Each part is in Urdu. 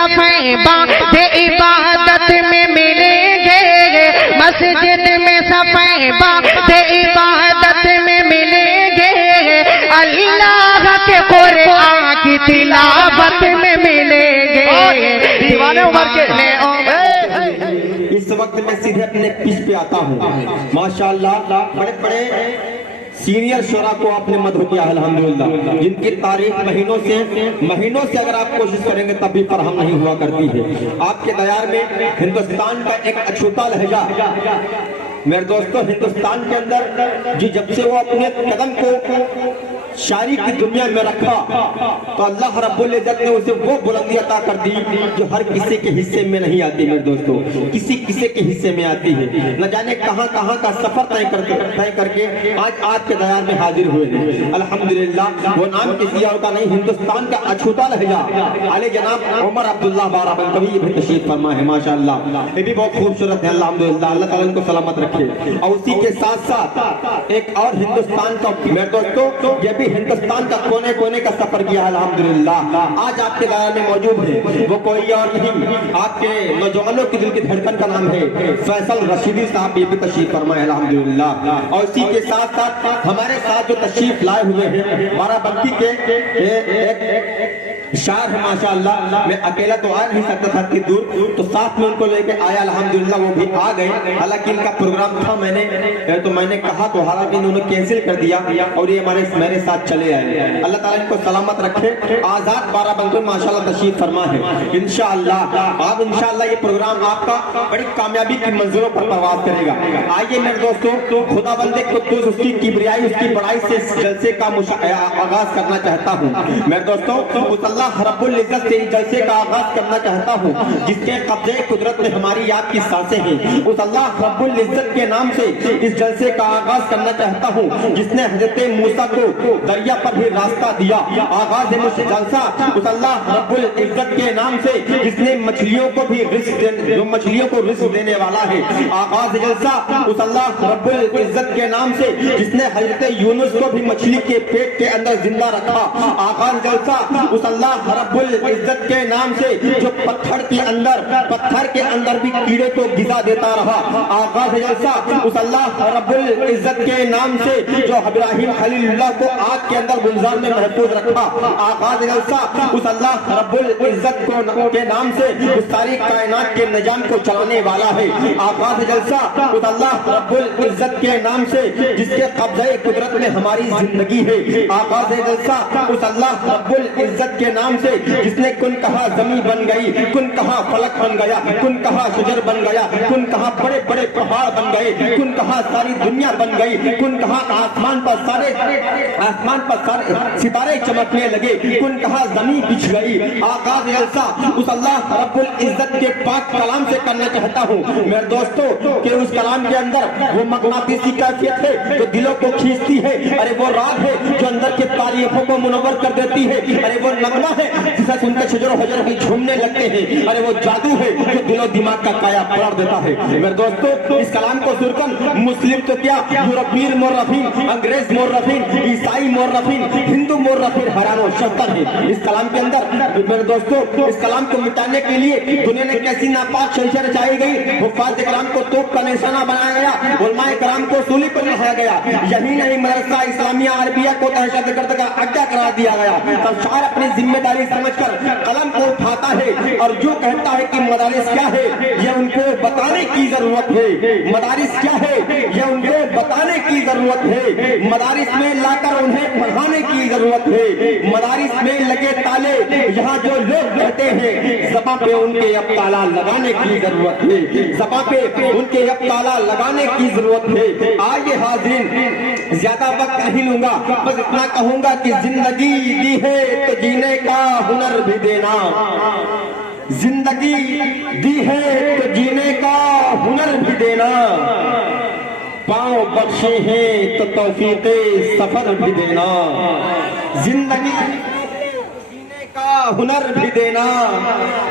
صفیں باندھ عبادت میں ملیں گے، مسجد میں صفیں باندھ عبادت میں ملیں گے، اللہ کے قرآن کی تلاوت میں ملیں گے۔ دیوانے عمر کے اس وقت میں سیدھے اپنے پیچ پہ آتا ہوں۔ ماشاءاللہ بڑے بڑے سینئر شعراء کو آپ نے مدح کیا ہے الحمدللہ، جن کی تاریخ مہینوں سے اگر آپ کوشش کریں گے تب بھی فراہم نہیں ہوا کرتی ہے۔ آپ کے دیار میں ہندوستان کا ایک اچھوتا لہجہ، میرے دوستو ہندوستان کے اندر جب سے وہ اپنے قدم کو شاعری کی دنیا میں رکھا تو اللہ رب العزت نے اسے وہ بلندی عطا کر دی جو ہر کسی کے حصے میں نہیں آتی میرے دوستو، کسی کے حصے میں آتی ہے۔ نہ جانے کہاں کا سفر طے کر کے آج آپ کے دیار میں حاضر ہوئے ہیں الحمدللہ۔ وہ نام کسی اور کا نہیں، ہندوستان کا اچھوتا لہجہ علی جناب عمر عبداللہ بارابن کبھی بھی تشریف فرما ہے ماشاءاللہ، یہ بھی بہت خوبصورت ہے الحمدللہ، اللہ تعالیٰ ان کو سلامت رکھے۔ اور اسی کے ساتھ ساتھ ایک اور ہندوستان کا میرے دوستو، یہ بھی ہندوستان کا کونے کا سفر کیا ہے الحمدللہ، آج آپ کے دائرے میں موجود ہے۔ وہ کوئی اور نہیں، آپ کے نوجوانوں کی دل کی دھڑکن کا نام ہے فیصل رشیدی صاحب، یہ بھی تشریف فرمائے الحمدللہ۔ اور اسی کے ساتھ ساتھ ہمارے ساتھ جو تشریف لائے ہوئے ہیں بارابنکی کے ایک شاعر ہے ماشاءاللہ، میں اکیلا تو آ نہیں سکتا تھا اتنی دور، تو ساتھ میں ان کو لے کے آیا الحمدللہ، وہ بھی آ گئے۔ حالانکہ ان کا پروگرام تھا، میں نے کہا تو حالانکہ انہوں نے کینسل کر دیا اور یہ میرے ساتھ چلے آئے۔ اللہ تعالیٰ ان کو سلامت رکھے۔ آزاد بارابنکی ماشاءاللہ تشریف فرما ہے انشاءاللہ۔ اب انشاءاللہ یہ پروگرام آپ کا بڑی کامیابی کی منزلوں پر پرواز کرے گا۔ آئیے میرے دوستو، خدا بندے قدوس اس کی کبریائی، اس کی بڑائی سے اس جلسے کا آغاز کرنا چاہتا ہوں میرے دوستو۔ اللہ رب العزت سے اس جلسے کا آغاز کرنا چاہتا ہوں جس کے قبضے قدرت میں ہماری یاد کی سانسیں ہیں۔ اس اللہ رب العزت کے نام سے اس جلسے کا آغاز کرنا چاہتا ہوں جس نے حضرت موسیٰ کو دریا پر بھی راستہ دیا۔ آغاز جلسہ اس اللہ رب العزت کے نام سے جس نے مچھلیوں کو بھی رزق دینے والا ہے۔ آغاز جلسہ اس اللہ رب العزت کے نام سے جس نے حضرت یونس کو بھی مچھلی کے پیٹ کے اندر زندہ رکھا۔ آغاز جلسہ اس اللہ رب العزت کے نام سے جو پتھر کے اندر بھی کیڑے کو غذا دیتا رہا۔ آغاز جلسہ اس اللہ رب العزت کے نام سے جو ابراہیم خلیل اللہ کو آگ کے اندر گلزار میں محفوظ رکھا۔ آغاز جلسہ اس اللہ رب العزت کے نام سے اس ساری کائنات کے نظام کو چلانے والا ہے۔ آغاز جلسہ اس اللہ رب العزت کے نام سے جس کے قبضے قدرت میں ہماری زندگی ہے۔ آغاز جلسہ اس اللہ رب العزت کے نام سے جس نے کن کہا زمین بن گئی، کن کہا فلک بن گیا، کن کہا شجر بن گیا، کن کہا بڑے بڑے پہاڑ بن گئے، کن کہا ساری دنیا بن گئی، کن کہا آسمان پر سارے ستارے چمکنے لگے، کن کہا زمین بچھ گئی۔ آغاز جلسہ اس اللہ رب العزت کے پاک کلام سے کرنا چاہتا ہوں میرے دوستو کہ اس کلام کے اندر وہ مغناطیسی کیفیت ہے جو دلوں کو کھینچتی ہے، ارے وہ راگ ہے جو اندر کے تاریخوں کو منور کر دیتی ہے، ارے وہ نغمہ ہے جسے سن کے شجر و حجر بھی جھومنے لگتے ہیں، ارے وہ جادو ہے جو دل و دماغ کا کایا پلٹ دیتا ہے میرے دوستو۔ اس کلام کو سن کر مسلم تو کیا، یورپین مورخین، انگریز مورخین، عیسائی مورخین، ہندو مورخین حیران و شرطن ہے اس کلام کے اندر میرے دوستو۔ اس کلام کو مٹانے کے لیے دنیا نے کیسی ناپاک شرشر رچائی گئی، حفاظ کلام کو توپ کا نشانہ بنایا گیا، علماء کرام کو سولی پر لکھایا گیا، یہی نہیں مدرسہ اسلامیہ عربیہ کو دہشت گرد کا اڈا قرار دیا گیا۔ تب شاعر اپنی ذمہ داری سمجھ کر قلم کو اٹھاتا ہے اور جو کہتا ہے کہ مدارس کیا ہے یہ ان کو بتانے کی ضرورت ہے، مدارس کیا ہے یہ ان کو بتانے کی ضرورت ہے، مدارس میں لا کر انہیں پڑھانے کی ضرورت ہے، مدارس میں لگے تالے یہاں جو لوگ کہتے ہیں زباں پہ ان کے اب تالا لگانے کی ضرورت ہے، زباں پہ ان کے اب تالا لگانے کی ضرورت ہے۔ آئیے حاضرین، زیادہ وقت نہیں لوں گا، بس اتنا کہوں گا کہ زندگی دی ہے تو جینے کا ہنر بھی دینا، زندگی دی ہے تو جینے کا ہنر بھی دینا، پاؤں بخشے ہیں تو توفیق سفر بھی دینا، زندگی جینے کا ہنر بھی دینا،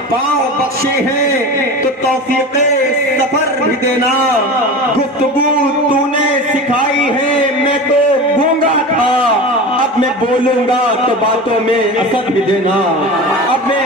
پاؤں بخشے ہیں تو توفیق سفر بھی دینا، گفتگو تو نے سکھائی ہے میں تو گونگا تھا، اب میں بولوں گا تو باتوں میں اثر بھی دینا، اب میں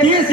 30